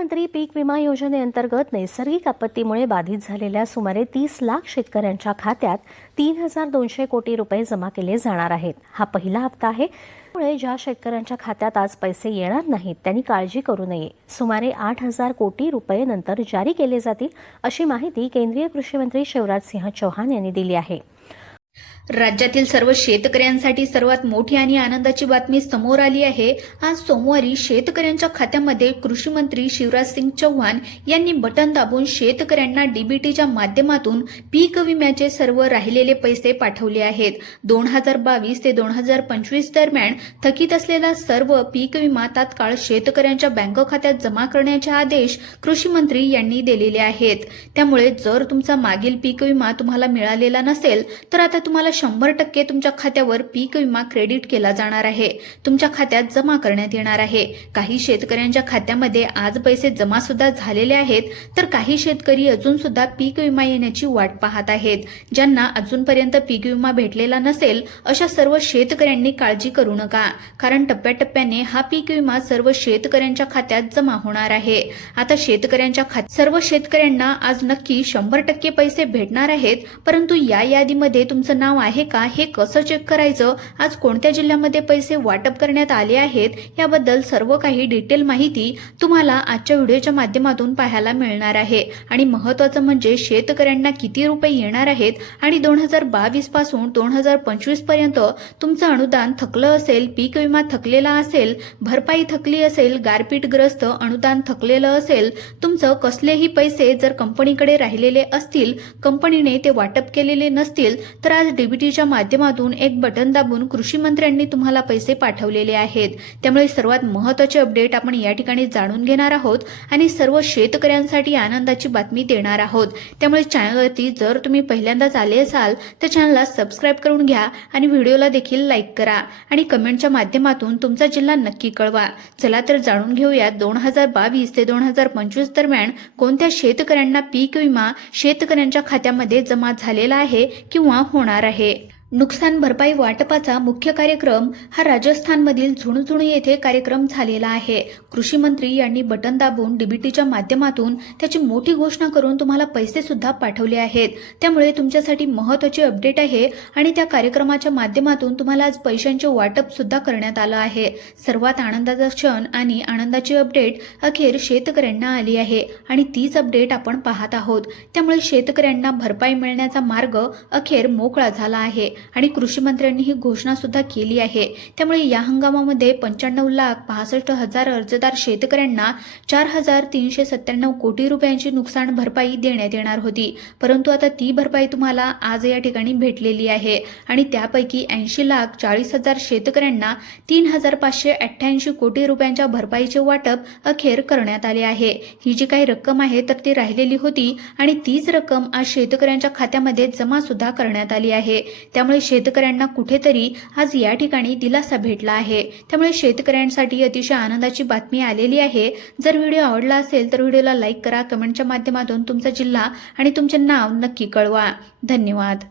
प्रधानमंत्री पीक विमा योजनेअंतर्गत नैसर्गिक आपत्तीमुळे बाधित झालेल्या सुमारे तीस लाख शेतकऱ्यांच्या खात्यात तीन हजार दोनशे कोटी रुपये जमा केले जाणार आहेत. हा पहिला हप्ता आहे. त्यामुळे ज्या शेतकऱ्यांच्या खात्यात आज पैसे येणार नाहीत त्यांनी काळजी करू नये. सुमारे आठ हजार कोटी रुपये नंतर जारी केले जातील अशी माहिती केंद्रीय कृषी मंत्री शिवराज सिंह चौहान यांनी दिली आहे. राज्यातील सर्व शेतकऱ्यांसाठी सर्वात मोठी आणि आनंदाची बातमी समोर आली आहे. आज सोमवारी शेतकऱ्यांच्या खात्यामध्ये कृषी मंत्री शिवराज सिंग चौहान यांनी बटन दाबून शेतकऱ्यांना डीबीटीच्या माध्यमातून पीक विम्याचे सर्व राहिलेले पैसे पाठवले आहेत. दोन हजार बावीस ते दोन हजार पंचवीस दरम्यान थकीत असलेला सर्व पीक विमा तात्काळ शेतकऱ्यांच्या बँक खात्यात जमा करण्याचे आदेश कृषी मंत्री यांनी दिलेले आहेत. त्यामुळे जर तुमचा मागील पीक विमा तुम्हाला मिळालेला नसेल तर आता तुम्हाला शंभर टक्के तुमच्या खात्यावर पीक विमा क्रेडिट केला जाणार आहे. तुमच्या खात्यात जमा करण्यात येणार आहे. काही शेतकऱ्यांच्या खात्यामध्ये आज पैसे जमा सुद्धा झालेले आहेत तर काही शेतकरी अजून सुद्धा पीक विमा येण्याची वाट पाहत आहेत. ज्यांना अजूनपर्यंत पीक विमा भेटलेला नसेल अशा सर्व शेतकऱ्यांनी काळजी करू नका कारण टप्प्याटप्प्याने हा पीक विमा सर्व शेतकऱ्यांच्या खात्यात जमा होणार आहे. आता शेतकऱ्यांच्या खात सर्व शेतकऱ्यांना आज नक्की शंभर टक्के पैसे भेटणार आहेत परंतु या यादीमध्ये तुमचं नाव आहे का? हे कसं चेक करायचं? आज कोणत्या जिल्ह्यामध्ये पैसे वाटप करण्यात आले आहेत? याबद्दल सर्व काही डिटेल माहिती तुम्हाला आजच्या व्हिडिओच्या माध्यमातून पाहायला मिळणार आहे. आणि महत्वाचं म्हणजे शेतकऱ्यांना किती रुपये येणार आहेत? आणि दोन हजार बावीसपासून दोन हजार पंचवीसपर्यंत तुमचं अनुदान थकलं असेल पीक विमा थकलेला असेल भरपाई थकली असेल गारपीटग्रस्त अनुदान थकलेलं असेल तुमचं कसलेही पैसे जर कंपनीकडे राहिलेले असतील कंपनीने ते वाटप केलेले नसतील तर आज डीबीटीच्या माध्यमातून एक बटन दाबून कृषी मंत्र्यांनी तुम्हाला पैसे पाठवलेले आहेत. त्यामुळे सर्वात महत्त्वाचे अपडेट आपण या ठिकाणी जाणून घेणार आहोत आणि सर्व शेतकऱ्यांसाठी आनंदाची बातमी देणार आहोत. त्यामुळे चॅनलवरती जर तुम्ही पहिल्यांदाच आले असाल तर चॅनलला सबस्क्राईब करून घ्या आणि व्हिडिओला देखील लाईक करा आणि कमेंटच्या माध्यमातून तुमचा जिल्हा नक्की कळवा. चला तर जाणून घेऊयात दोन हजार बावीस ते दोन हजार पंचवीस दरम्यान कोणत्या शेतकऱ्यांना पीक विमा शेतकऱ्यांच्या खात्यामध्ये जमा झालेला आहे किंवा होणार आहे. नुकसान भरपाई वाटपाचा मुख्य कार्यक्रम हा राजस्थानमधील झुणझुणू येथे कार्यक्रम झालेला आहे. कृषी मंत्री यांनी बटन दाबून डीबीटीच्या माध्यमातून त्याची मोठी घोषणा करून तुम्हाला पैसे सुद्धा पाठवले आहेत. त्यामुळे तुमच्यासाठी महत्त्वाचे अपडेट आहे आणि त्या कार्यक्रमाच्या माध्यमातून तुम्हाला आज पैशांचे वाटप सुद्धा करण्यात आलं आहे. सर्वात आनंदाचा क्षण आणि आनंदाची अपडेट अखेर शेतकऱ्यांना आली आहे आणि तीच अपडेट आपण पाहत आहोत. त्यामुळे शेतकऱ्यांना भरपाई मिळण्याचा मार्ग अखेर मोकळा झाला आहे. आणि कृषी मंत्र्यांनी ही घोषणा सुद्धा केली आहे. त्यामुळे या हंगामामध्ये पंच्याण्णव लाख पासष्ट हजार अर्जदार शेतकऱ्यांना चार हजार तीनशे सत्त्याण्णव कोटी रुपयांची नुकसान भरपाई देण्यात येणार होती. परंतु आता ती भरपाई तुम्हाला आज या ठिकाणी भेटलेली आहे. आणि त्यापैकी ऐंशी लाख चाळीस हजार शेतकऱ्यांना तीन हजार पाचशे अठ्ठ्याऐंशी कोटी रुपयांच्या भरपाईचे वाटप अखेर करण्यात आले आहे. ही जी काही रक्कम आहे तर ती राहिलेली होती आणि तीच रक्कम आज शेतकऱ्यांच्या खात्यामध्ये जमा सुद्धा करण्यात आली आहे. त्यामुळे शेतकऱ्यांना कुठेतरी आज या ठिकाणी दिलासा भेटला आहे. त्यामुळे शेतकऱ्यांसाठी अतिशय आनंदाची बातमी आलेली आहे. जर व्हिडिओ आवडला असेल तर व्हिडिओला लाईक करा. कमेंटच्या माध्यमातून तुमचा जिल्हा आणि तुमचे नाव नक्की कळवा. धन्यवाद.